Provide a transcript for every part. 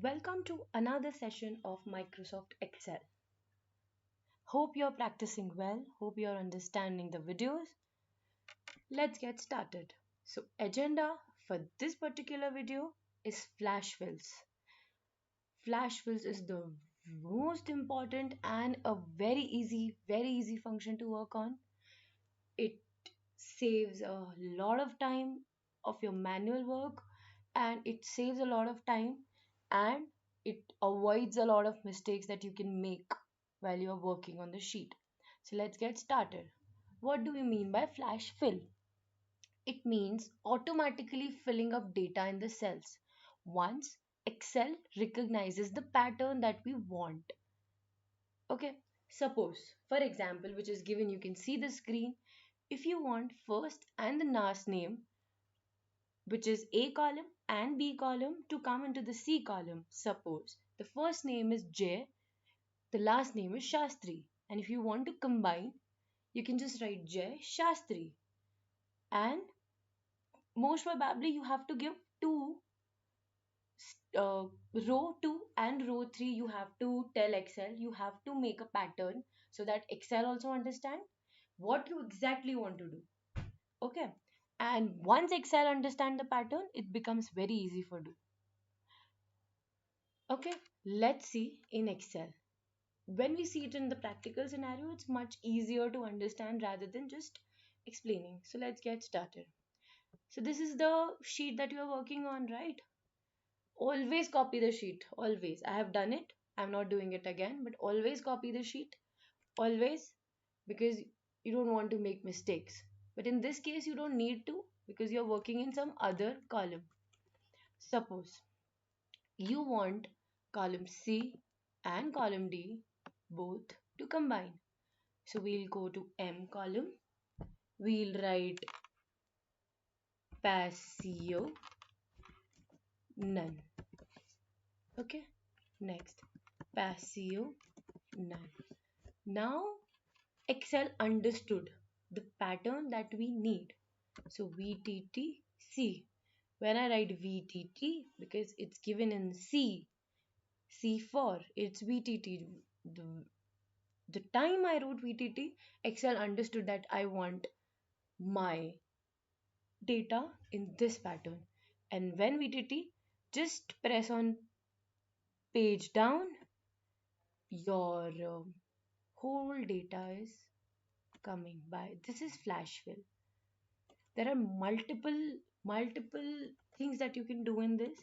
Welcome to another session of Microsoft Excel. Hope you're practicing well, hope you're understanding the videos. Let's get started. So, agenda for this particular video is flash fills. Flash fills is the most important and a very easy function to work on. It saves a lot of time of your manual work, and it saves a lot of time, and it avoids a lot of mistakes that you can make while you're working on the sheet. So let's get started. What do we mean by flash fill? It means automatically filling up data in the cells once Excel recognizes the pattern that we want. Okay, suppose, for example, which is given, you can see the screen. If you want first and the last name, which is A column and B column, to come into the C column, suppose the first name is J, the last name is Shastri, and if you want to combine, you can just write J Shastri, and most probably you have to give two, row 2 and row 3, you have to tell Excel, you have to make a pattern so that Excel also understand what you exactly want to do. Okay, and once Excel understand the pattern, it becomes very easy for do. Okay, let's see in Excel. When we see it in the practical scenario, it's much easier to understand rather than just explaining. So let's get started. So this is the sheet that you are working on, right? Always copy the sheet, always. I have done it, I'm not doing it again, but always copy the sheet, always, because you don't want to make mistakes. But in this case, you don't need to, because you're working in some other column. Suppose you want column C and column D both to combine. So we'll go to M column, we'll write Passio none. Okay, next Passio none. Now Excel understood the pattern that we need. So VTTC. When I write VTT, because it's given in C4, it's VTT. The time I wrote VTT, Excel understood that I want my data in this pattern. And when VTT, just press on page down, your whole data is coming by. This is flash fill. There are multiple things that you can do in this.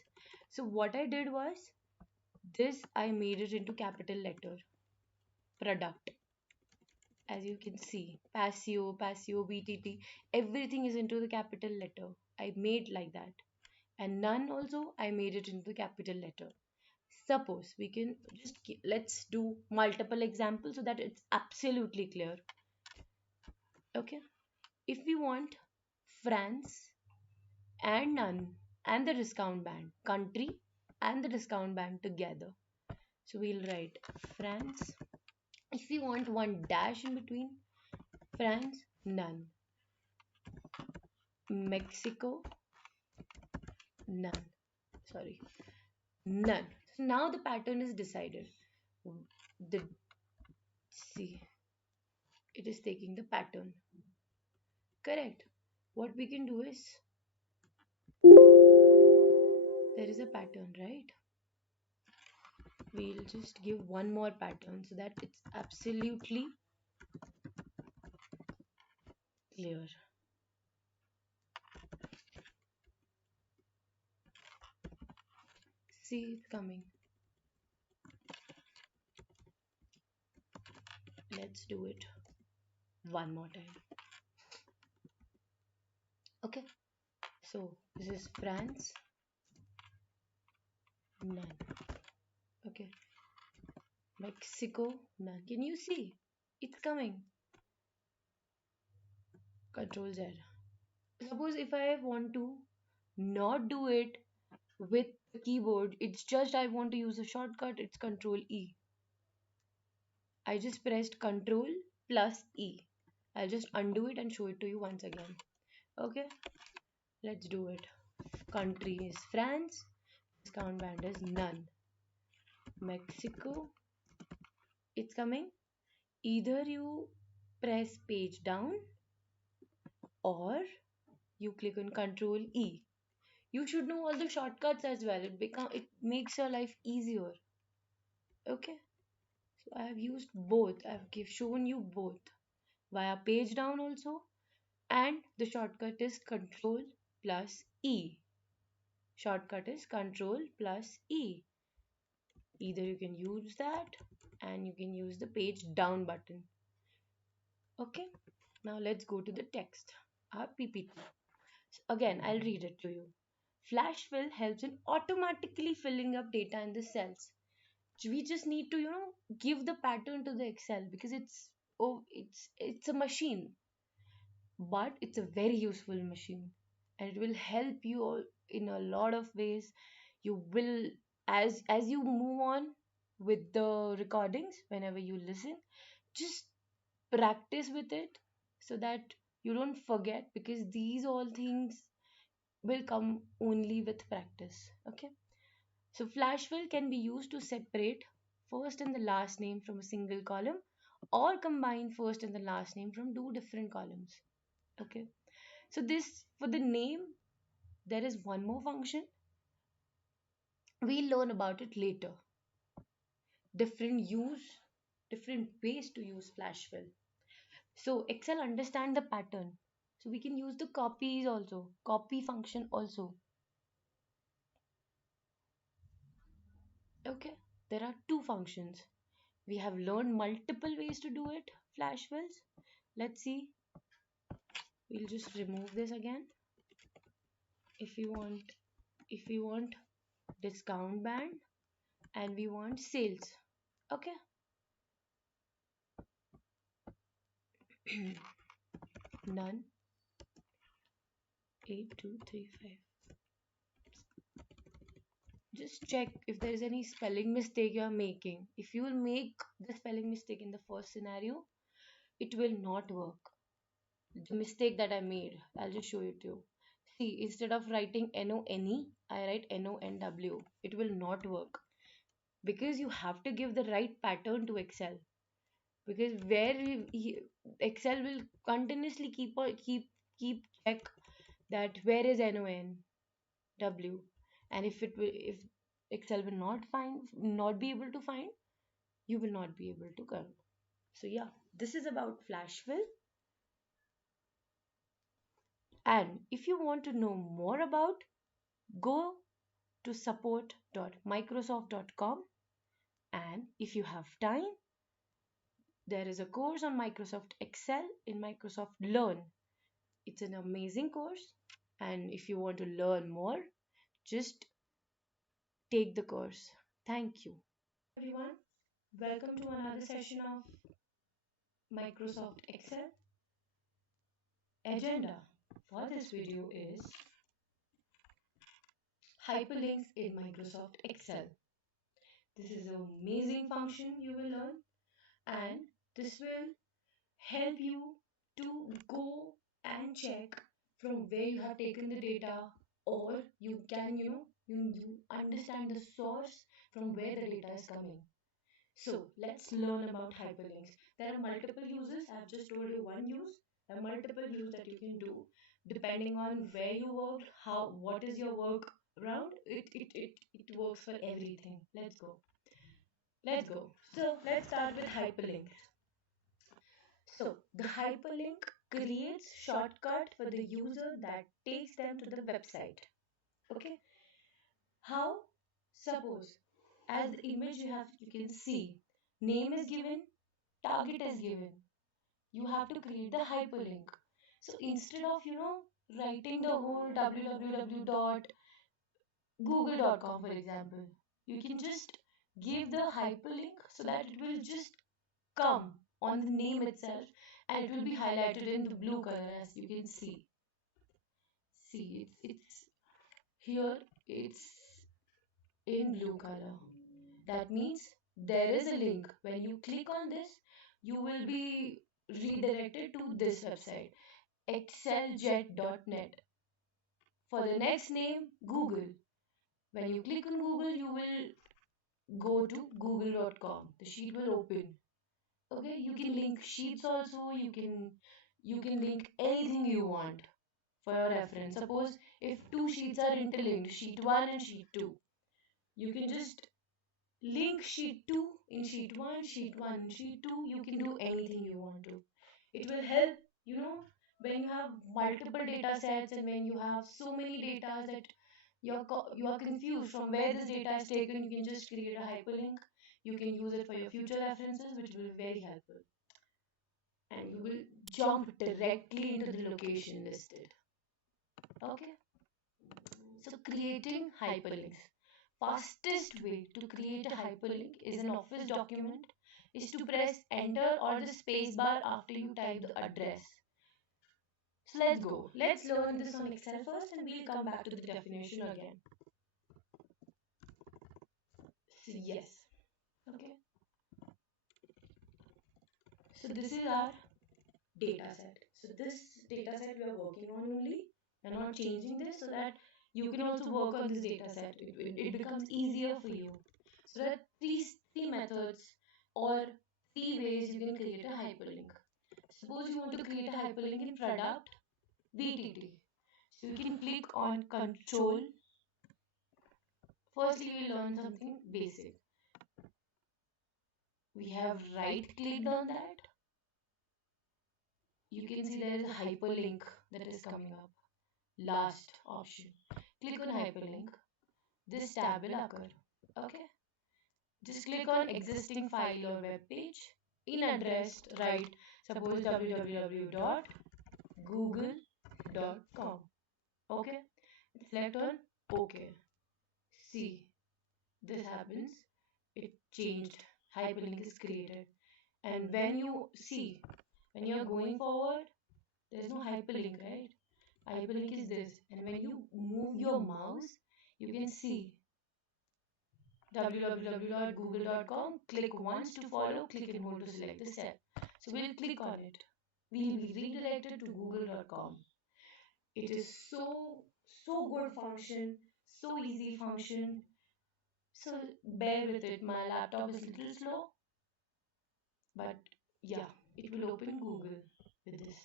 So what I did was, this I made it into capital letter, product. As you can see, Passio, VTT, everything is into the capital letter. I made like that. And none also, I made it into the capital letter. Suppose we can just let's do multiple examples so that it's absolutely clear. Okay, if we want France and none and the discount band, country and the discount band together, so we'll write France. If we want one dash in between, France none, Mexico none, sorry, none. So now the pattern is decided. The See, it is taking the pattern, correct. What we can do is, there is a pattern, right? We'll just give one more pattern so that it's absolutely clear. See, it's coming. Let's do it one more time. Okay, so this is France none. Okay, Mexico none. Can you see? It's coming. Control Z. Suppose if I want to not do it with the keyboard, it's just I want to use a shortcut, it's Control E. I just pressed Control plus E. I'll just undo it and show it to you once again. Okay, let's do it. Country is France, discount band is none. Mexico, it's coming. Either you press page down or you click on Control E. You should know all the shortcuts as well. It makes your life easier. Okay. So I have used both. Shown you both via page down also, and the shortcut is Control plus E. Shortcut is Control plus E. Either you can use that and you can use the page down button. Okay. Now let's go to the text. Our PPT. So again, I'll read it to you. Flash fill helps in automatically filling up data in the cells. We just need to, give the pattern to the Excel because it's a machine, but it's a very useful machine and it will help you all in a lot of ways. You will, as you move on with the recordings, whenever you listen, just practice with it so that you don't forget, because these all things will come only with practice. Okay. So flash fill can be used to separate first and the last name from a single column, or combine first and the last name from two different columns. Okay. So this, for the name, there is one more function. We'll learn about it later. Different use, different ways to use flash fill. So Excel understand the pattern. So we can use the copies also, copy function also. Okay. There are two functions. We have learned multiple ways to do it, flash fills. Let's see. We'll just remove this again. If you want, if we want discount band and we want sales. Okay. None. 8235. Just check if there is any spelling mistake you are making. If you will make the spelling mistake in the first scenario, it will not work. The mistake that I made, I'll just show it to you. See, instead of writing NONE, I write NONW. It will not work because you have to give the right pattern to Excel. Because Excel will continuously keep check that where is NONW, and if Excel will not be able to find, you will not be able to come. So yeah, this is about flash fill. And if you want to know more about, go to support.microsoft.com, and if you have time, there is a course on Microsoft Excel in Microsoft Learn. It's an amazing course, and if you want to learn more, just take the course. Thank you. Everyone, welcome to another session of Microsoft Excel. Agenda for this video is hyperlinks in Microsoft Excel. This is an amazing function you will learn, and this will help you to go and check from where you have taken the data, or you can, you understand the source from where the data is coming. So let's learn about hyperlinks. There are multiple uses. I've just told you one use. There are multiple uses that you can do depending on where you work, what is your work around. It works for everything. Let's go. Let's go. So let's start with hyperlinks. So the hyperlink creates shortcut for the user that takes them to the website. Okay. How? Suppose as the image you can see, name is given, target is given. You have to create the hyperlink. So instead of writing the whole www.google.com, for example, you can just give the hyperlink so that it will just come on the name itself, and it will be highlighted in the blue color, as you can see. See, it's here, it's in blue color. That means there is a link. When you click on this, you will be redirected to this website, exceljet.net. For the next name, Google. When you click on Google, you will go to google.com. The sheet will open. Okay, you can link sheets also, you can link anything you want for your reference. Suppose if two sheets are interlinked, sheet 1 and sheet 2, you can just link sheet 2 in sheet 1, sheet 1 in sheet 2. You can do anything you want to. It will help, when you have multiple data sets and when you have so many data that you are confused from where this data is taken. You can just create a hyperlink. You can use it for your future references, which will be very helpful, and you will jump directly into the location listed. Okay, so creating hyperlinks. Fastest way to create a hyperlink is an Office document is to press enter or the space bar after you type the address. So let's go. Let's learn this on Excel first and we'll come back to the definition again. So yes. Okay. So this is our data set. So this data set we are working on only. We're not changing this so that you can also work on this data set. It becomes easier for you. So there are three methods or three ways you can create a hyperlink. Suppose you want to create a hyperlink in product VTT. So you can click on control. Firstly, we learn something basic. We have right clicked on that. You can see there is a hyperlink that is coming up. Last option. Click on hyperlink. This tab will occur. Okay. Just click on existing file or web page. In address, write suppose www.google.com. Okay. Select on OK. See, this happens. It changed. Hyperlink is created. And when you see, when you are going forward, there is no hyperlink, right? Hyperlink is this, and when you move your mouse, you can see www.google.com. Click once to follow, click and hold to select the step. So we'll click on it. We'll be redirected to google.com. It is so good function, so easy function. So bear with it. My laptop is a little slow, but yeah, it will open Google with this.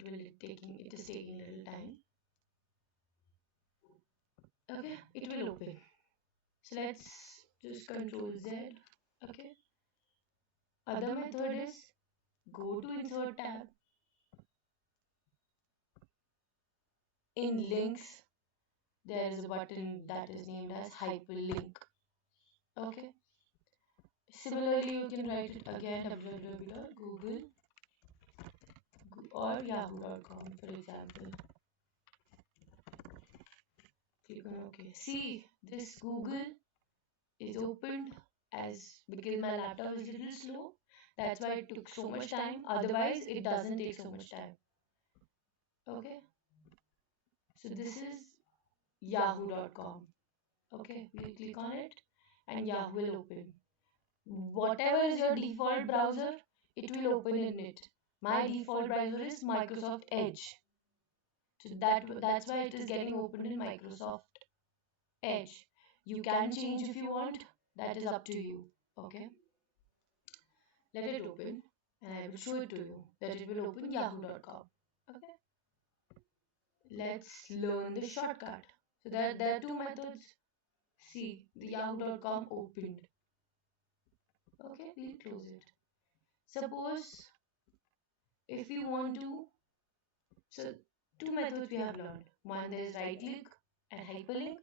It is taking a little time. Okay, it will open. So let's just control Z. Okay. Other method is go to insert tab. In links, there is a button that is named as hyperlink. Okay. Similarly, you can write it again www.google or yahoo.com, for example. Click on OK. See, this Google is opened as because my laptop is a little slow. That's why it took so much time. Otherwise, it doesn't take so much time. Okay. So this is yahoo.com. Okay, we'll click on it and Yahoo will open. Whatever is your default browser, it will open in it. My default browser is Microsoft Edge. So that's why it is getting opened in Microsoft Edge. You can change if you want. That is up to you. Okay. Let it open and I will show it to you that it will open yahoo.com. Okay. Let's learn the shortcut. So there are two methods. See, the yahoo.com opened. Okay, we'll close it. Suppose if you want to, so two methods we have learned. One there is right click and hyperlink,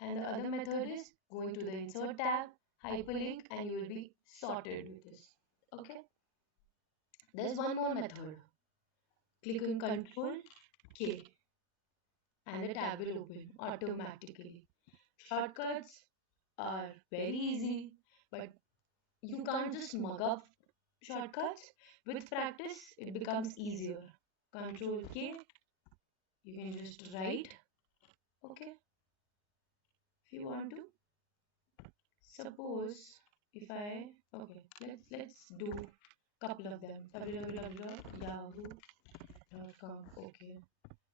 and the other method is going to the insert tab, hyperlink, and you will be sorted with this. Okay. There's one more method. Click on Control K and the tab will open automatically. Shortcuts are very easy, but you can't just mug up shortcuts. With practice, it becomes easier. Control K, you can just write. Okay, if you want to. Suppose if I okay, let's do couple of them. www.yahoo.com. Okay,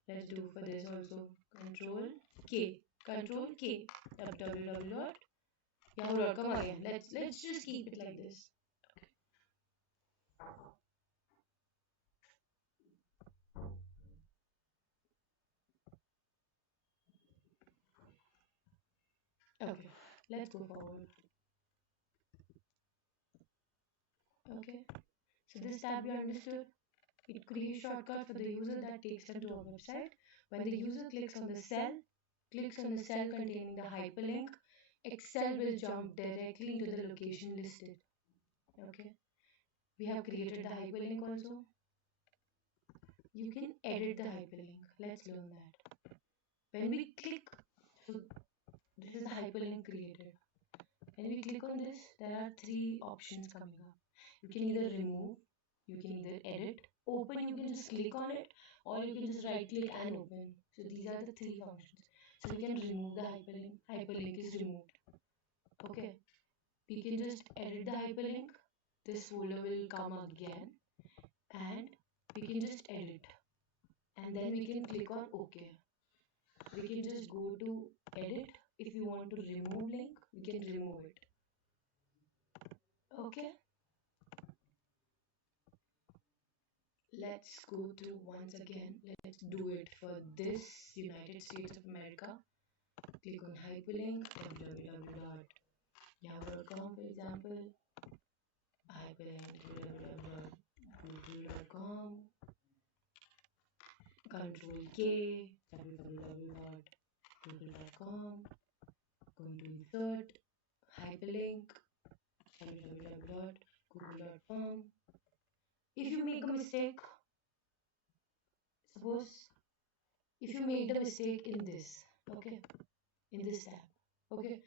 Let's do for this also. Control K. Control K. www.yahoo.com again. Let's just keep it like this. Okay. Let's go forward. Okay. So this tab you understood. It creates shortcut for the user that takes them to our website. When the user clicks on the cell containing the hyperlink, Excel will jump directly into the location listed. Okay. We have created the hyperlink also. You can edit the hyperlink. Let's learn that. When we click, so this is the hyperlink created. When we click on this, there are three options coming up. You can either remove, you can either edit, open, you can just click on it, or you can just right click and open. So these are the three functions. So we can remove the hyperlink. Hyperlink is removed. Okay. We can just edit the hyperlink. This folder will come again and we can just edit. And then we can click on OK. We can just go to edit. If you want to remove link, we can remove it. Okay. Let's go through once again. Let's do it for this United States of America. Click on hyperlink www.yahoo.com for example. Hyperlink www.google.com. Control K www.google.com. Going to insert hyperlink www.google.com. If you make a mistake, suppose if you made the mistake in this, okay, in this tab, okay,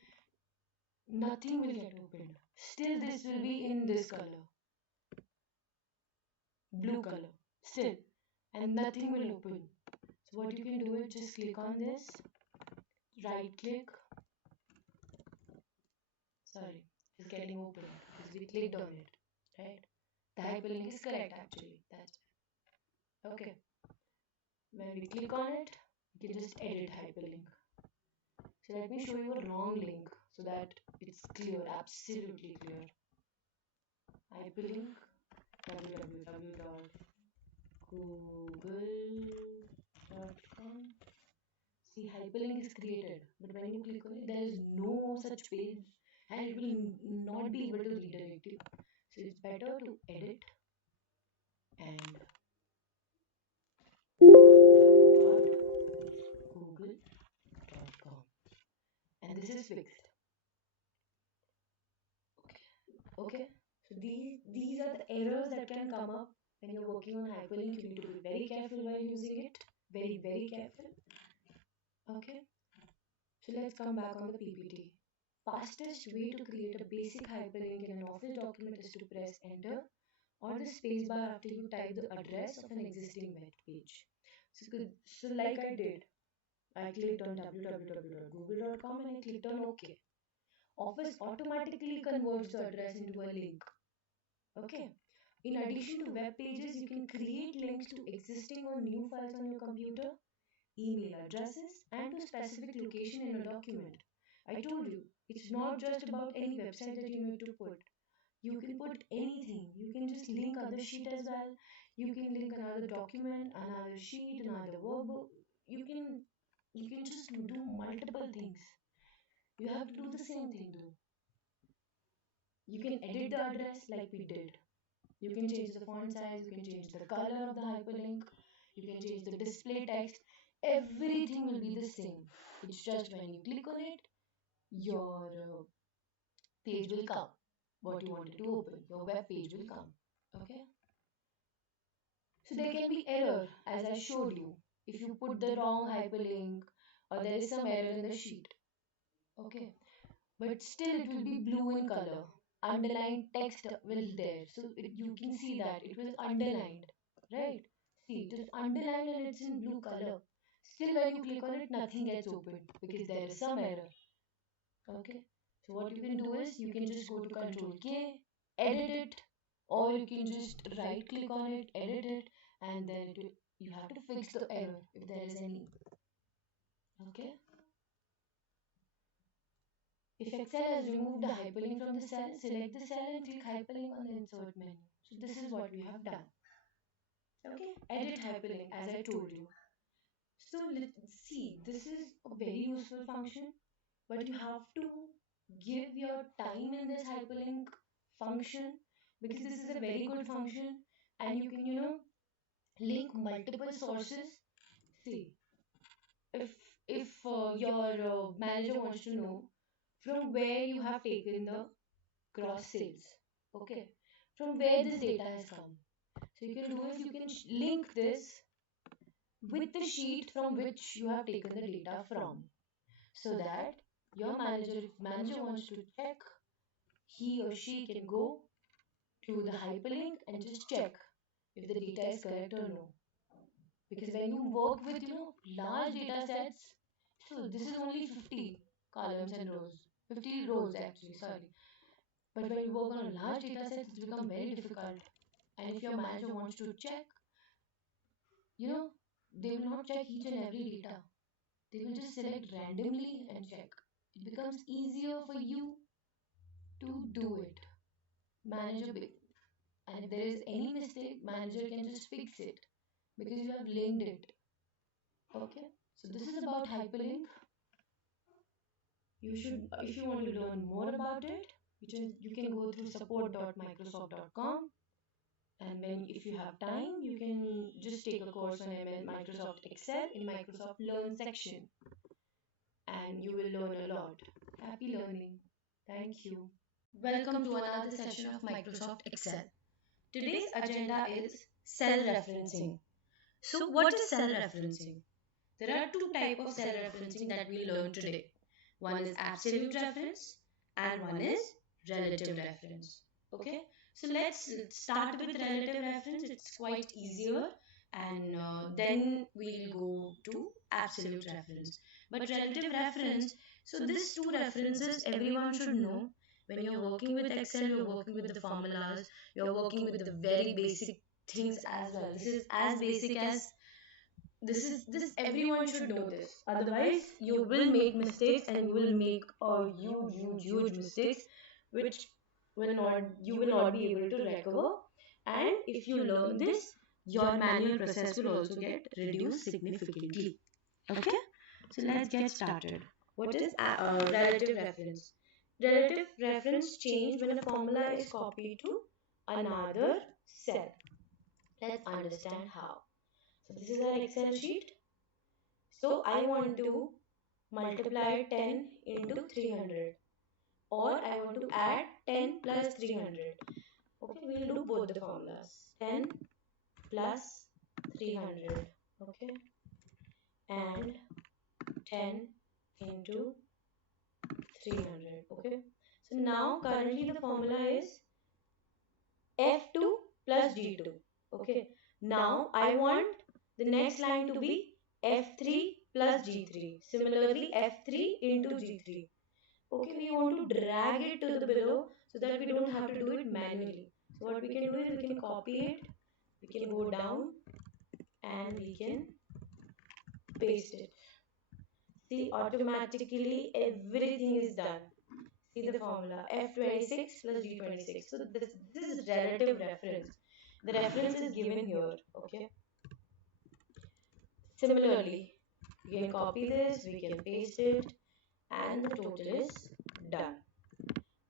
nothing will get opened. Still, this will be in this color, blue color, still, and nothing will open. So, what you can do is just click on this, right click, sorry, it's getting open because we clicked on it, right? The hyperlink is correct actually, that's okay. When we click on it, we can just edit hyperlink. So let me show you a wrong link so that it's clear, absolutely clear. Hyperlink www.google.com. See, hyperlink is created, but when you click on it, there is no such page and it will not be able to redirect you. So it's better to edit and www.google.com. And this is fixed. Okay, so these are the errors that can come up when you're working on hyperlink. You need to be very careful while using it. Very careful. Okay, so let's come back on the PPT. Fastest way to create a basic hyperlink in an Office document is to press enter or the spacebar after you type the address of an existing web page. So like I did, I clicked on www.google.com and I clicked on OK. Office automatically converts the address into a link. Okay. In addition to web pages, you can create links to existing or new files on your computer, email addresses, and to specific location in a document. I told you, it's not just about any website that you need to put. You can put anything. You can just link other sheet as well. You can link another document, another sheet, another workbook. You can just do multiple things. You have to do the same thing though. You can edit the address like we did. You can change the font size, you can change the color of the hyperlink, you can change the display text. Everything will be the same. It's just when you click on it, your page will come. What you wanted to open, your web page will come. Okay. So there can be error as I showed you. If you put the wrong hyperlink or there is some error in the sheet. Okay. But still it will be blue in color. Underlined text will there. So you can see that it was underlined, right? See, it is underlined and it's in blue color. Still when you click on it, nothing gets opened because there is some error. Okay. So what you can do is you can just go to Control K, edit it, or you can just right click on it, edit it, and then you have to fix the error if there is any. Okay. If Excel has removed the hyperlink from the cell, select the cell and click hyperlink on the insert menu. So this is what we have done. Okay, edit hyperlink as I told you. So let's see, this is a very useful function, but you have to give your time in this hyperlink function because this is a very good function and you can, link multiple sources. See, if your manager wants to know from where you have taken the gross sales, okay, from where this data has come. So you can do is you can link this with the sheet from which you have taken the data from, so that your manager, if manager wants to check, he or she can go to the hyperlink and just check if the data is correct or no. Because when you work with large data sets, so this is only 50 columns and rows, 50 rows actually, sorry. But when you work on a large data set, it's become very difficult. And if your manager wants to check, you know, they will not check each and every data. They will just select randomly and check. It becomes easier for you to do it. Manager, and if there is any mistake, manager can just fix it because you have linked it. Okay. So this is about hyperlink. You should, if you want to learn more about it, you can go through support.microsoft.com, and when if you have time, you can just take a course on Microsoft Excel in Microsoft Learn section, and you will learn a lot. Happy learning. Thank you. Welcome to another session of Microsoft Excel. Today's agenda is cell referencing. So what is cell referencing? There are two types of cell referencing that we learn today. One is absolute reference and one is relative reference. Okay, so let's start with relative reference. It's quite easier, and then we'll go to absolute reference. But relative reference, so these two references everyone should know. When you're working with Excel, you're working with the formulas, you're working with the very basic things as well. This is as basic as this everyone should know this, otherwise you will make mistakes and you will make huge mistakes which you will not be able to recover. And if you learn this, your manual process will also get reduced significantly. Okay, so let's get started. What is relative reference? Relative reference change when a formula is copied to another cell. Let's understand how. So this is our Excel sheet. So I want to multiply 10 into 300, or I want to add 10 plus 300. Okay, we'll do both the formulas. 10 plus 300. Okay, and 10 into 300. Okay, so now currently the formula is F2 plus G2. Okay, now I want the next line to be F3 plus G3. Similarly, F3 into G3. Okay, we want to drag it to the below so that we don't have to do it manually. So what we can do is we can copy it, we can go down and we can paste it. See, automatically everything is done. See the formula F26 plus G26. So this is relative reference. The reference is given here. Okay. Similarly, we can copy this, we can paste it, and the total is done.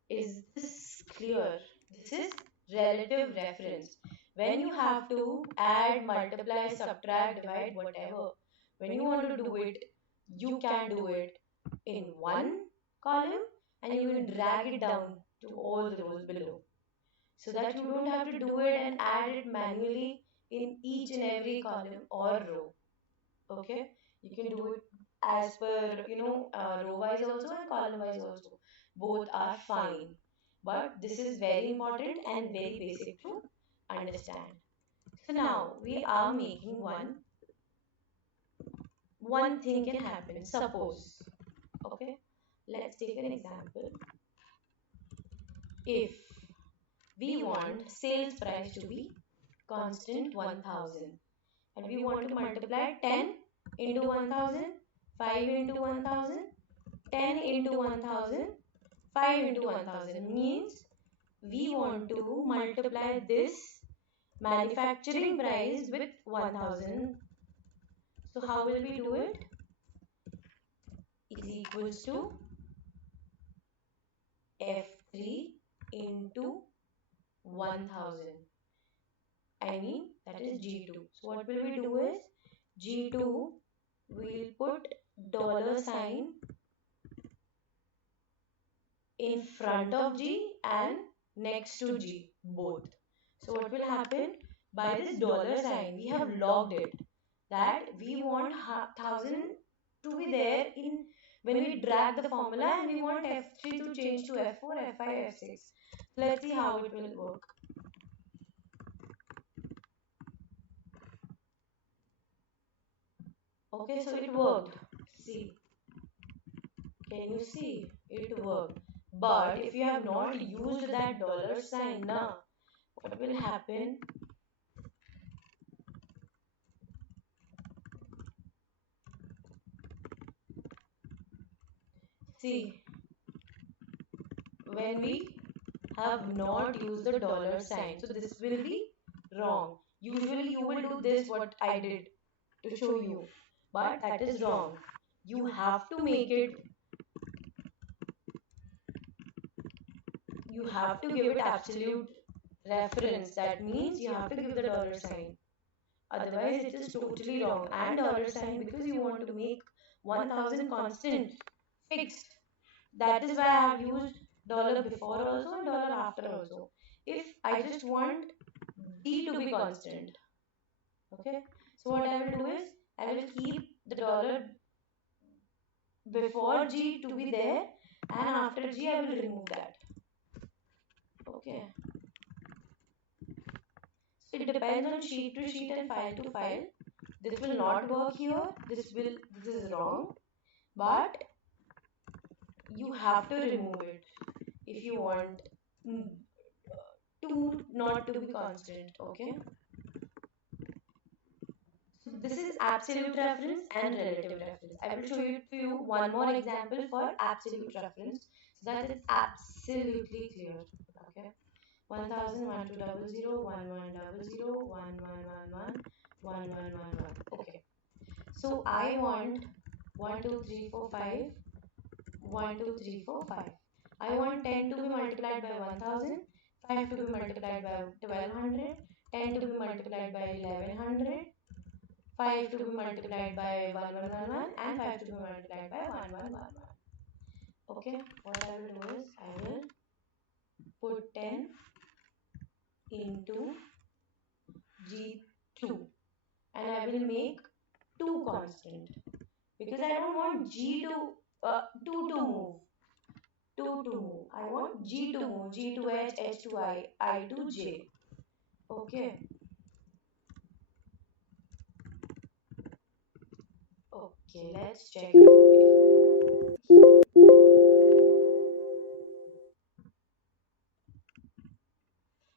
Is this clear? This is relative reference. When you have to add, multiply, subtract, divide, whatever, when you want to do it, you can do it in one column and you will drag it down to all the rows below, so that you don't have to do it and add it manually in each and every column or row. Okay, you can do it as per row wise also and column wise also. Both are fine, but this is very important and very basic to understand. So now we are making one thing can happen. Suppose, okay, let's take an example. If we want sales price to be constant 1000, and we want to multiply 10 into 1000, 5 into 1000, 10 into 1000, 5 into 1000 means we want to multiply this manufacturing price with 1000. So how will we do it? Is equals to F3 into 1000. I mean that is G2. So what will we do is G2 we'll put dollar sign in front of G and next to G both. So what will happen? By this dollar sign we have logged it that we want 1000 to be there in when we drag the formula, and we want F3 to change to F4, F5, F6. Let's see how it will work. Okay, so it worked. See, can you see? It worked. But if you have not used that dollar sign now, what will happen? See, when we have not used the dollar sign, so this will be wrong. Usually you will do this what I did to show you, but that is wrong. You have to make it, you have to give it absolute reference. That means you have to give the dollar sign. Otherwise, it is totally wrong. And dollar sign because you want to make 1000 constant fixed. That is why I have used dollar before also and dollar after also. If I just want D to be constant, okay. So what I will do is I will keep the dollar before G to be there, and after G I will remove that. Okay. So it depends on sheet to sheet and file to file. This will not work here. This is wrong. But you have to remove it if you want to not to be constant. Okay. So this is absolute reference and relative reference. I will show you one more example for absolute reference so that it's absolutely clear. Okay. 1000, 1200, 1100, 1111, 1111. Okay. So I want 1, 2, 3, 4, 5, 1, 2, 3, 4, 5. I want 10 to be multiplied by 1000, 5 to be multiplied by 1200, 10 to be multiplied by 1100, 5 to be multiplied by 1111, and 5 to be multiplied by 1111. Okay, what I will do is I will put 10 into G2 and I will make 2 constant because I don't want G to 2 to move. 2 to move. I want G to move. G to H, H to I to J. Okay. Okay, let's check.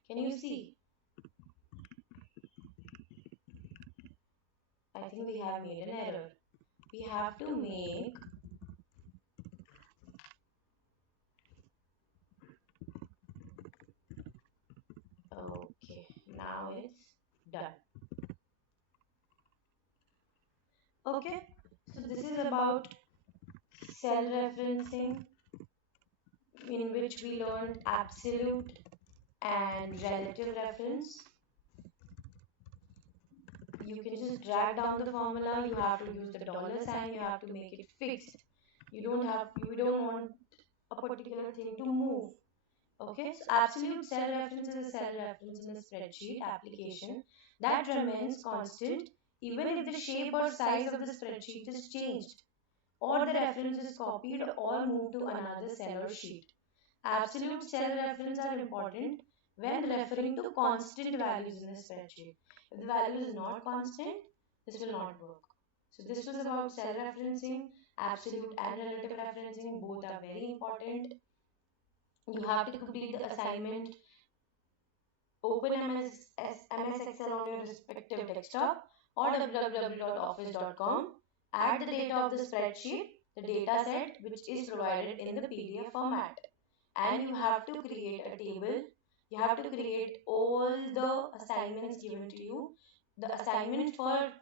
Can you see? I think we have made an error. We have to make okay, now it's done. Okay, so this is about cell referencing, in which we learned absolute and relative reference. You can just drag down the formula. You have to use the dollar sign. You have to make it fixed. You don't want a particular thing to move. Okay, so absolute cell reference is a cell reference in a spreadsheet application that remains constant even if the shape or size of the spreadsheet is changed or the reference is copied or moved to another cell or sheet. Absolute cell reference are important when referring to constant values in a spreadsheet. If the value is not constant, this will not work. So this was about cell referencing. Absolute and relative referencing both are very important. You have to complete the assignment. Open MS Excel on your respective desktop. or www.office.com, add the data of the spreadsheet, the data set which is provided in the PDF format. And you have to create a table. You have to create all the assignments given to you. The assignment for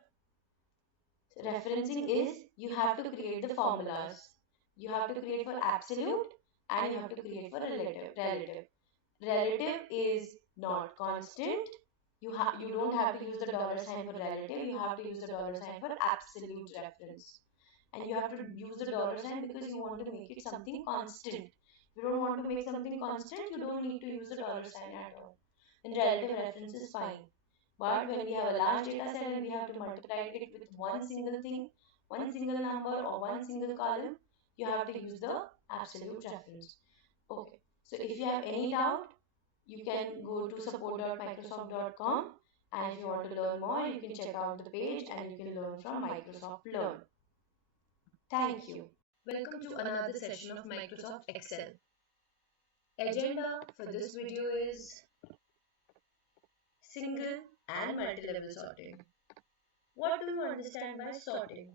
referencing is you have to create the formulas. You have to create for absolute and you have to create for relative. Relative is not constant. You don't have to use the dollar sign for relative. You have to use the dollar sign for absolute reference. And you have to use the dollar sign because you want to make it something constant. If you don't want to make something constant, you don't need to use the dollar sign at all. Then relative reference is fine. But when we have a large data set and we have to multiply it with one single thing, one single number or one single column, you have to use the absolute reference. Okay. So if you have any doubt, you can go to support.microsoft.com, and if you want to learn more, you can check out the page and you can learn from Microsoft Learn. Thank you. Welcome to another session of Microsoft Excel. Agenda for this video is single and multi-level sorting. What do you understand by sorting?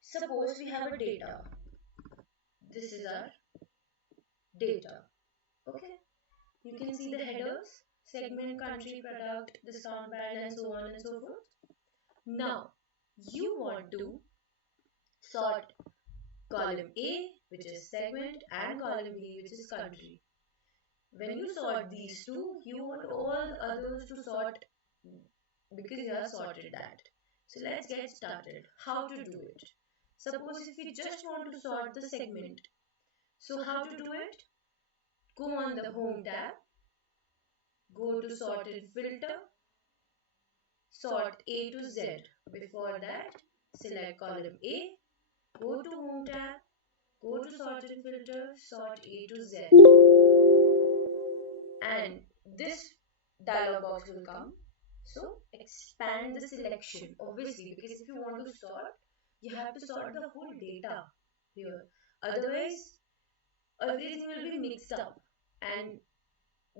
Suppose we have a data. This is our data. Okay. You can see the headers, segment, country, product, discount band, and so on and so forth. Now, you want to sort column A, which is segment, and column B, which is country. When you sort these two, you want all the others to sort because you have sorted that. So let's get started. How to do it? Suppose if we just want to sort the segment. So how to do it? Go on the home tab, go to sort and filter, sort A to Z. Before that, select column A, go to home tab, go to sort and filter, sort A to Z. And this dialog box will come. So expand the selection, obviously, because if you want to sort, you have to sort the whole data here. Otherwise, everything will be mixed up and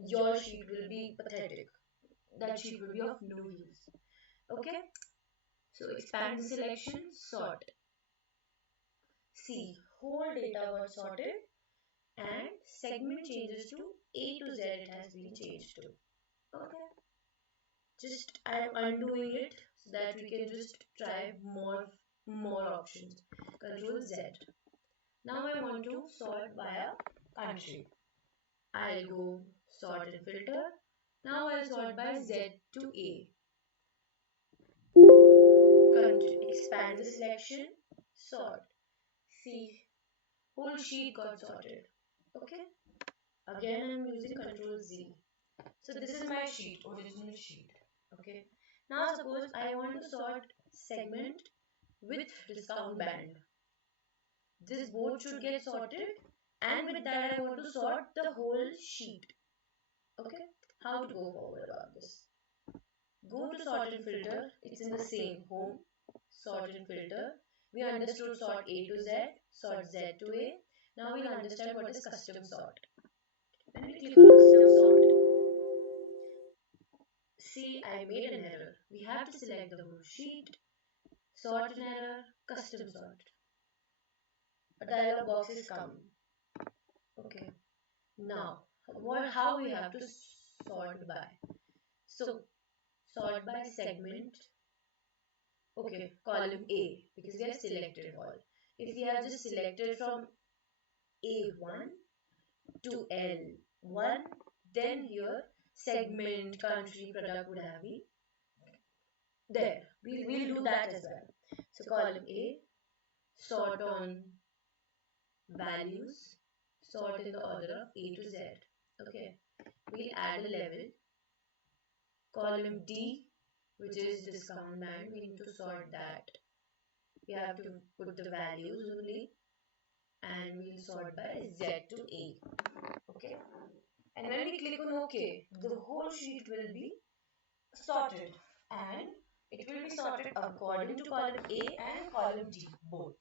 your sheet will be pathetic. That sheet will be of no use. Okay? So expand the selection, sort. See, whole data got sorted and segment changes to A to Z it has been changed to. Okay. Just I am undoing it so that we can just try more options. Control Z. Now I want to sort via country. I'll go sort and filter. Now I'll sort by Z to A. Country. Expand the selection. Sort. See, whole sheet got sorted. Okay. Again I'm using Control Z. So this is my sheet, original sheet. Okay. Now suppose I want to sort segment with discount band. This both should get sorted, and with that I want to sort the whole sheet. Okay. How to go forward about this? Go to sort and filter. It's in the same home. Sort and filter. We understood sort A to Z, sort Z to A. Now we'll understand what is custom sort. When we click on custom sort, see, I made an error. We have to select the whole sheet, sort an error, custom sort. A dialog box is coming. Okay. Now, how we have to sort by? So, sort by segment. Okay, column A, because we have selected all. If we have just selected from A1 to L1, then here segment, country, product would have been there. We'll do that as well. So column A, sort on values, sort in the order of A to Z. Okay, we'll add a level. Column D, which is discount band, we need to sort that. We have to put the values only, and we'll sort by Z to A. Okay, and when we click on OK, the whole sheet will be sorted, and it will be sorted according to column A and column D both,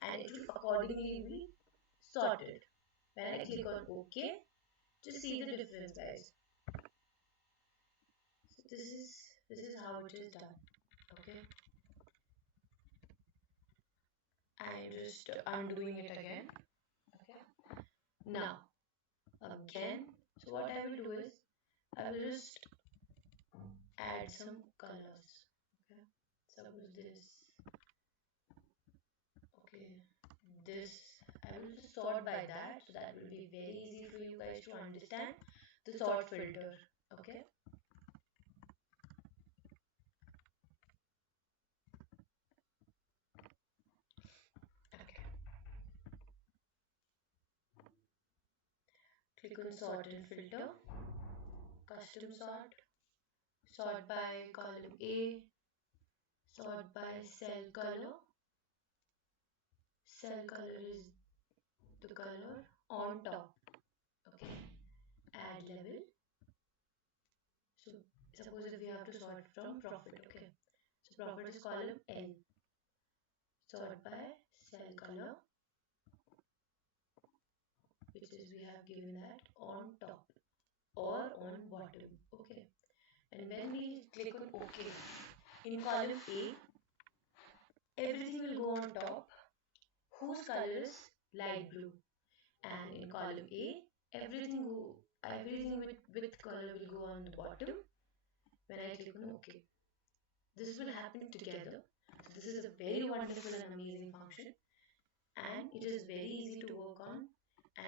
and it will accordingly be sorted. When I click on OK, just see the difference, guys. So this is This is how it is done. Okay. I'm just undoing it again. Okay. Now, again, so what I will do is I will just add some colors. Okay. Suppose this. Okay. This I will just sort by that, so that will be very easy for you guys to understand the sort filter. Okay. Okay. Click on sort and filter, custom sort, sort by column A, sort by cell color. Cell color is the color on top. Okay. Add level. So suppose if we have to sort from profit. Okay. So profit is column L. Sort by cell color, which is we have given that on top or on bottom. Okay. And when we click on OK, in column A, everything will go on top whose color is light blue. And in column A, everything with color will go on the bottom when I click on OK. This will happen together. So this is a very wonderful and amazing function, and it is very easy to work on,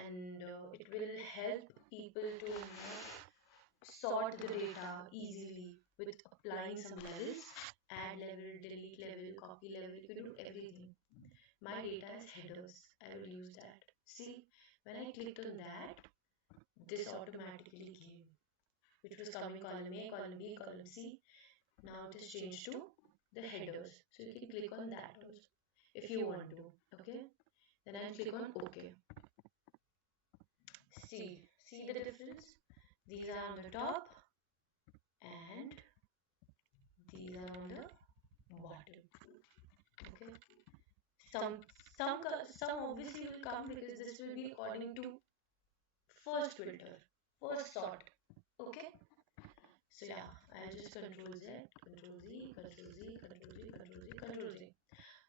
and it will help people to sort the data easily with applying some levels, add level, delete level, copy level. You can do everything. My data is headers. I will use that. See, when I clicked on that, this automatically came, which was coming column A, column B, column C. Now it is changed to the headers. So you can click on that also if you want to. Okay. Then I'll click on OK. See the difference? These are on the top and these are on the bottom. Okay. Some some obviously will come because this will be according to first filter, first sort. Okay. So yeah, I'll just control Z, control Z, control Z, control Z, control Z, control Z.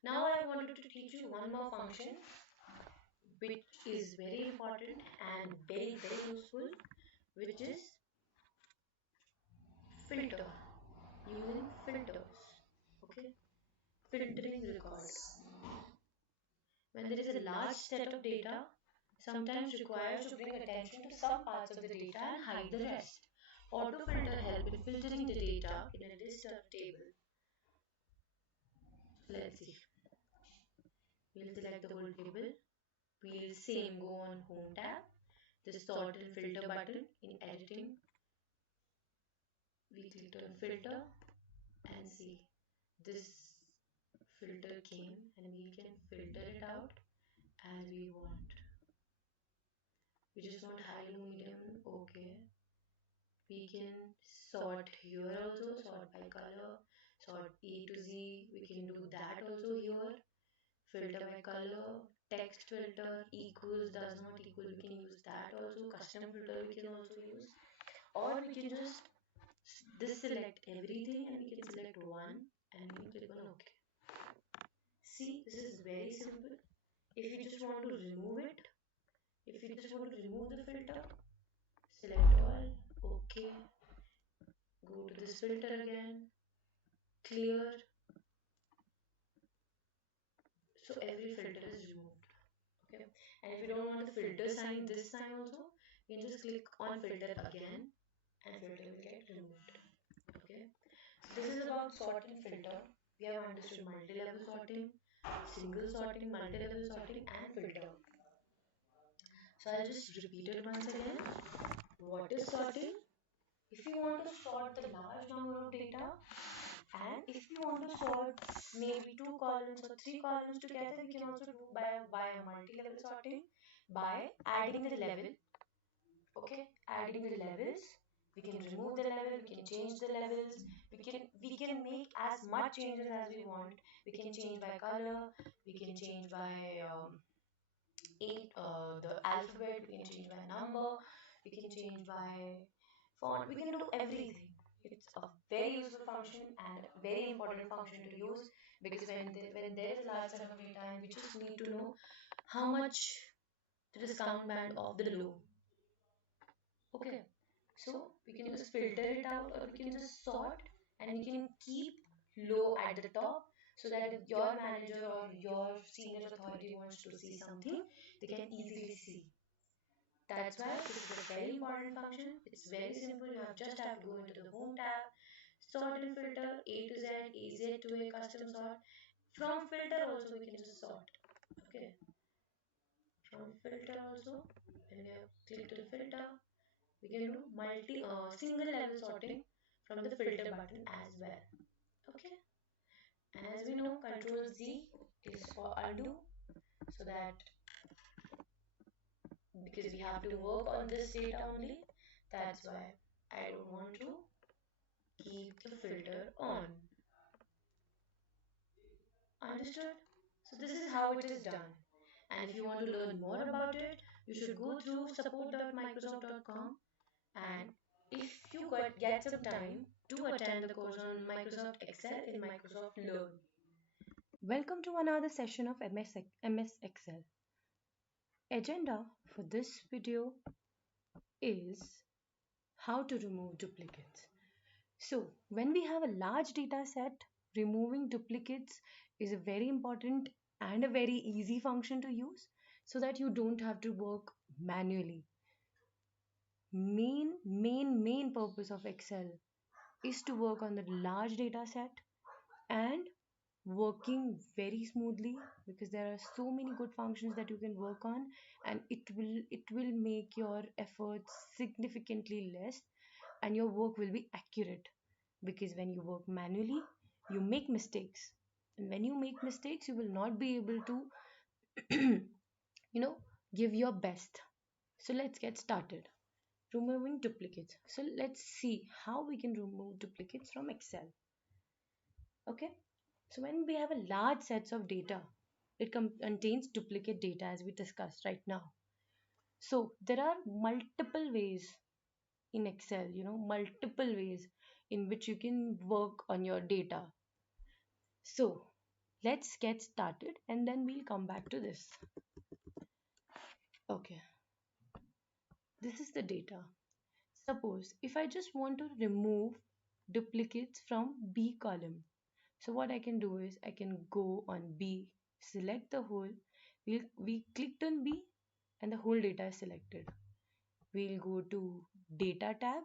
Now I wanted to teach you one more function which is very important and very useful, which is filter, using filters. Okay. Filtering records. When there is a large set of data, sometimes requires to bring attention to some parts of the data and hide the rest. Autofilter help in filtering the data in a list or table. Let's see. We'll select the whole table. We'll same go on home tab, the sort and filter button. In editing, we clicked on filter and see this filter came, and we can filter it out as we want. We just want high, low, medium. Okay. We can sort here also, sort by color, sort A to Z. We can do that also here. Filter by color, text filter, equals, does not equal. We can use that also. Custom filter we can also use. Or we can just select everything and we can select one and we can click on OK. See, this is very simple. If you just want to remove it, if you just want to remove the filter, select all, OK, go to this filter again, clear. So every filter is removed. Okay. And if you don't want the filter sign this time also, you can just click on filter again and filter will get removed. Okay. So this is about sort and filter. We have understood multi-level sorting, single sorting, multi-level sorting, and filter. So I'll just repeat it once again. What is sorting? If you want to sort the large number of data, and if you want to sort maybe two columns or three columns together, we can also do by a multi-level sorting by adding the level. Okay, adding the levels. We can remove the level, we can change the levels, we can make as much changes as we want. We can change by color, we can change by the alphabet, we can change by number, we can change by font, we can do everything. It's a very useful function and a very important function to use, because when there is a large set of data and we just need to know how much the discount band of the low. Okay, so we can just filter it out, or we can just sort, and we can keep low at the top, so that if your manager or your senior authority wants to see something, they can easily see. That's why this is a very important function. It's very simple. You have just have to go into the home tab, sort and filter A to Z, AZ to A custom sort. From filter also we can just sort. Okay, from filter also, when we have clicked on filter, we can do single level sorting from the filter button as well. Okay, and as we know, control Z is for undo, so that because we have to work on this data only, that's why I don't want to keep the filter on. Understood? So this is how it is done. And if you want to learn more about it, you should go through support.microsoft.com, and if you get some time, do attend the course on Microsoft Excel in Microsoft Learn. Welcome to another session of MS Excel. Agenda for this video is how to remove duplicates. So, when we have a large data set, removing duplicates is a very important and a very easy function to use, so that you don't have to work manually. Main purpose of Excel is to work on the large data set and working very smoothly, because there are so many good functions that you can work on, and it will make your efforts significantly less, and your work will be accurate, because when you work manually, you make mistakes, and when you make mistakes, you will not be able to you know give your best. So let's get started. Removing duplicates. So let's see how we can remove duplicates from Excel. Okay, so when we have a large sets of data, it contains duplicate data, as we discussed right now. So there are multiple ways in Excel, multiple ways in which you can work on your data. So let's get started, and then we'll come back to this. Okay, this is the data. Suppose if I just want to remove duplicates from B column, so what I can do is I can go on B, select the whole. We clicked on B, and the whole data is selected. We'll go to Data tab,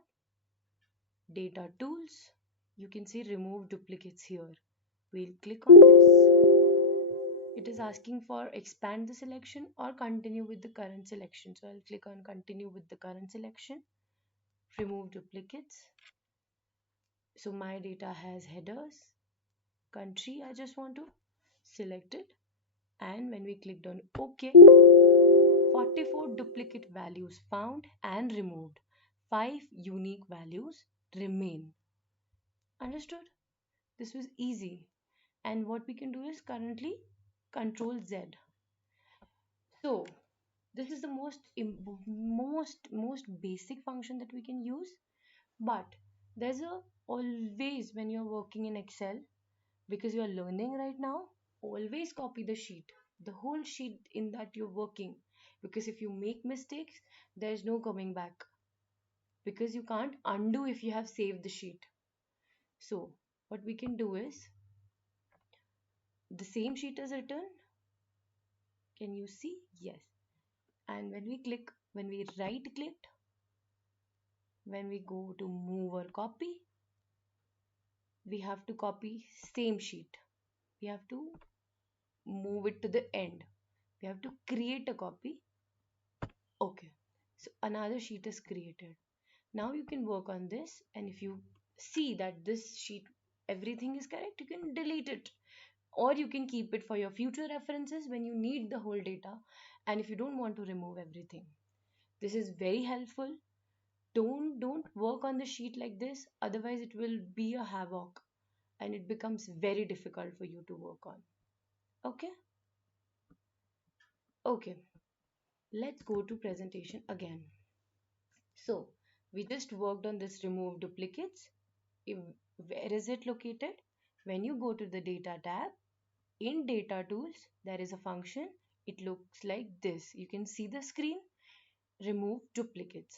Data Tools. You can see Remove Duplicates here. We'll click on this. It is asking for expand the selection or continue with the current selection. So I'll click on continue with the current selection. Remove duplicates. So my data has headers, country, I just want to select it, and when we clicked on OK, 44 duplicate values found and removed. 5 unique values remain. Understood? This was easy. And what we can do is currently Control Z. So this is the most basic function that we can use. But there's a always, when you're working in Excel, because you're learning right now, always copy the sheet, the whole sheet in that you're working, because if you make mistakes, there's no coming back, because you can't undo if you have saved the sheet. So what we can do is, the same sheet is written. Can you see? Yes. And when we right clicked, when we go to move or copy, we have to copy same sheet. We have to move it to the end. We have to create a copy. Okay, so another sheet is created. Now you can work on this, and if you see that this sheet everything is correct, you can delete it, or you can keep it for your future references when you need the whole data, and if you don't want to remove everything. This is very helpful. Don't work on the sheet like this, otherwise it will be a havoc, and it becomes very difficult for you to work on. Okay, okay, let's go to presentation again. So we just worked on this remove duplicates. If, where is it located? When you go to the data tab, in data tools, there is a function. It looks like this. You can see the screen. Remove duplicates.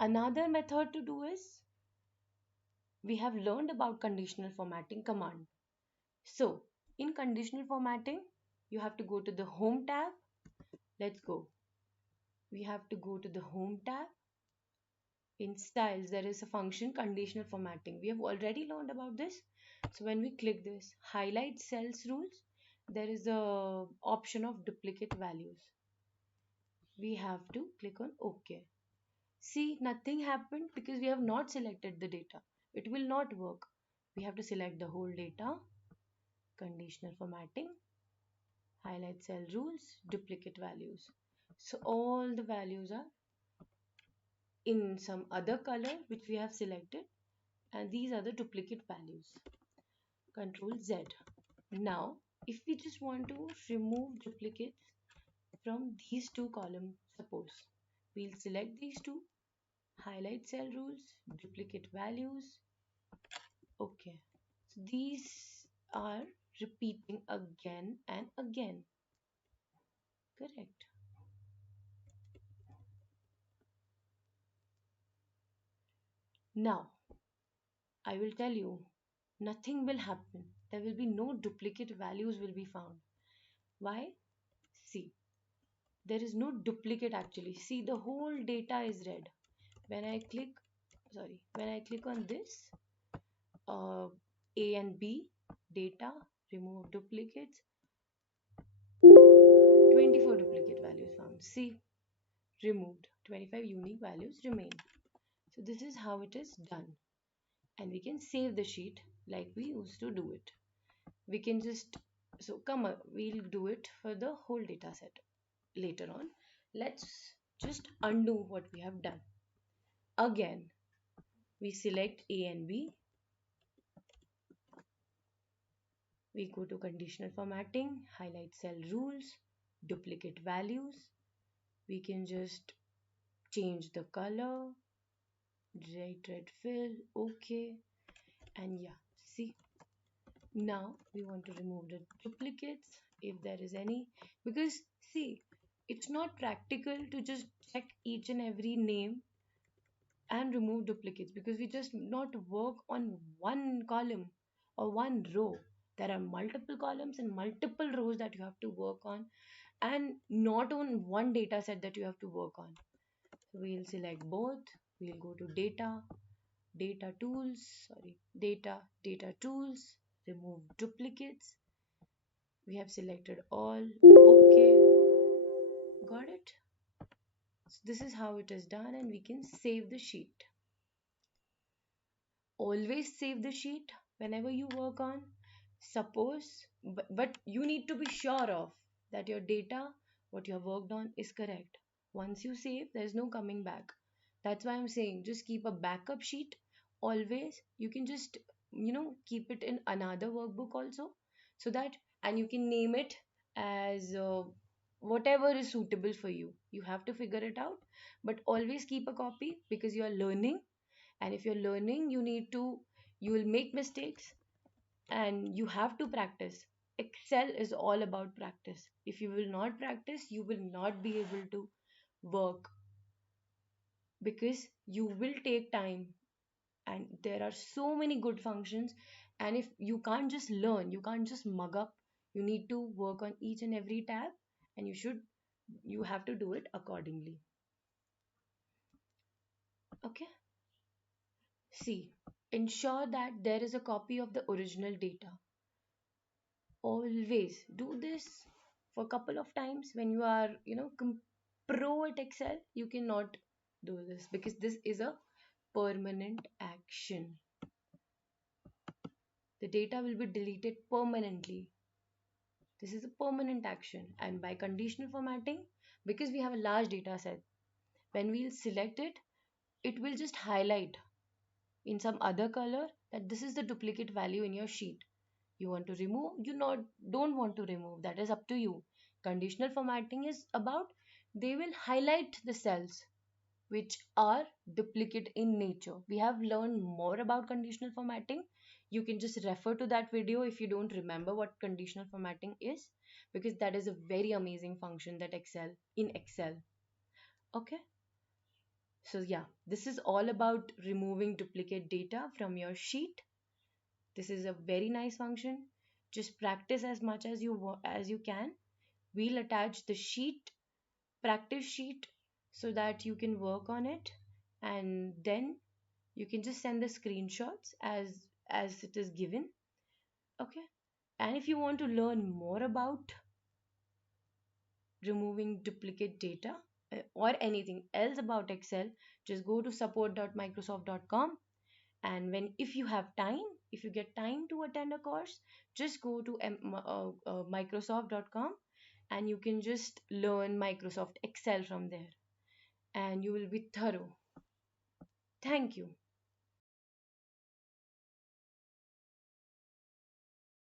Another method to do is, we have learned about conditional formatting command. So in conditional formatting, you have to go to the home tab. Let's go. We have to go to the home tab. In styles, there is a function conditional formatting. We have already learned about this. So when we click this highlight cells rules, there is a option of duplicate values. We have to click on OK. See, nothing happened because we have not selected the data. It will not work. We have to select the whole data, conditional formatting, highlight cell rules, duplicate values. So all the values are in some other color which we have selected, and these are the duplicate values. Control Z. Now, if we just want to remove duplicates from these two columns, suppose we'll select these two, highlight cell rules, duplicate values. Okay. So these are repeating again and again. Correct. Now, I will tell you, nothing will happen. There will be no duplicate values will be found. Why? See, there is no duplicate actually. See, the whole data is red. When I click, when I click on this, uh, A and B, data, remove duplicates, 24 duplicate values found. See, removed. 25 unique values remain. So this is how it is done. And we can save the sheet like we used to do it. We can just, so come on, we'll do it for the whole data set later on. Let's just undo what we have done. Again, we select A and B. We go to conditional formatting, highlight cell rules, duplicate values. We can just change the color, red fill, okay. And yeah, see, now we want to remove the duplicates if there is any, because see, it's not practical to just check each and every name and remove duplicates, because we just not work on one column or one row. There are multiple columns and multiple rows that you have to work on, and not on one data set that you have to work on. So we'll select both. We'll go to data tools, data tools, remove duplicates. We have selected all. Okay, got it. So this is how it is done, and we can save the sheet. Always save the sheet whenever you work on. Suppose, but you need to be sure of that your data, what you have worked on, is correct. Once you save, there's no coming back. That's why I'm saying just keep a backup sheet. Always, you can just, keep it in another workbook also, so that, and you can name it as whatever is suitable for you. You have to figure it out, but always keep a copy because you are learning, and if you're learning, you will make mistakes, and you have to practice. Excel is all about practice. If you will not practice, you will not be able to work, because you will take time, and there are so many good functions. And if you can't just learn, you can't just mug up, you need to work on each and every tab, and you have to do it accordingly. Okay, see, ensure that there is a copy of the original data. Always do this for a couple of times. When you are pro at Excel, you cannot do this, because this is a permanent action. The data will be deleted permanently. This is a permanent action. And by conditional formatting, because we have a large data set, when we'll select it, it will just highlight in some other color that this is the duplicate value in your sheet. You want to remove, you not don't want to remove, that is up to you. Conditional formatting is about, they will highlight the cells, which are duplicate in nature. We have learned more about conditional formatting. You can just refer to that video if you don't remember what conditional formatting is, because that is a very amazing function that Excel. Okay, so yeah, this is all about removing duplicate data from your sheet. This is a very nice function. Just practice as much as as you can. We'll attach the sheet, practice sheet, so that you can work on it, and then you can just send the screenshots as it is given. Okay, and if you want to learn more about removing duplicate data or anything else about Excel, just go to support.microsoft.com. And when if you have time, if you get time to attend a course, just go to microsoft.com, and you can just learn Microsoft Excel from there, and you will be thorough. Thank you.